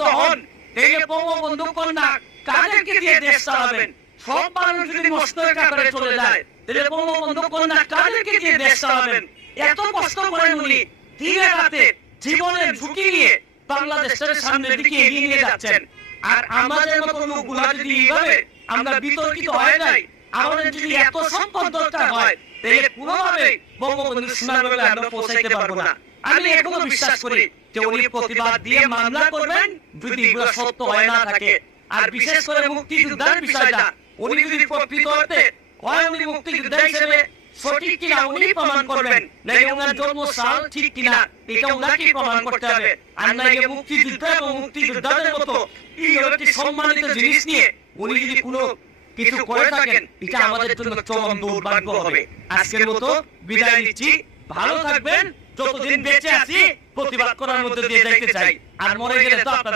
মুক্ত হন, এই বঙ্গবন্ধু কন্যা কাদেরকে দিয়ে দেশ চালাবেন? সব মানুষ যদি মস্তক আকারে চলে যায়, তাহলে বঙ্গবন্ধু কন্যা কাদেরকে দিয়ে দেশ চালাবেন? এত কষ্ট করেন উনি, দিনে রাতে জীবনের ঝুঁকি নিয়ে বাংলাদেশের সামনের দিকে এগিয়ে নিয়ে যাচ্ছেন। আর আমাদের মতো লোকগুলা যদি এইভাবে আমরা বিতর্কিত হয়ে যাই, আমাদের যদি এত সম্পদ দরকার হয়, তাহলে কোনোভাবে বঙ্গবন্ধু সীমানাগুলো আমরা পৌঁছাইতে পারবো না। আমি এখনো বিশ্বাস করি যে উনি প্রতিবাদ দিয়ে মামলা করবেন যদি এগুলো সত্য হয় না থাকে। আর বিশেষ করে মুক্তিযোদ্ধার বিষয়টা উনি যদি প্রকৃত অর্থে হয় উনি মুক্তিযোদ্ধা হিসেবে সঠিক কিনা উনি প্রমাণ করবেন, নাকি ওনার জন্মসাল ঠিক কিনা এটা ওনাকে প্রমাণ করতে হবে। আর নাকি মুক্তিযোদ্ধা এবং মুক্তিযোদ্ধাদের মতো এই একটি সম্মানিত জিনিস নিয়ে উনি যদি কোনো কিছু করে থাকেন, এটা আমাদের জন্য চরম দুর্ভাগ্য হবে। আজকের মতো বিদায় নিচ্ছি, ভালো থাকবেন। যতদিন বেঁচে আছি প্রতিবাদ করার মধ্যে দিয়ে যাইতে চাই, আর মরে গেলে তো আপনাদের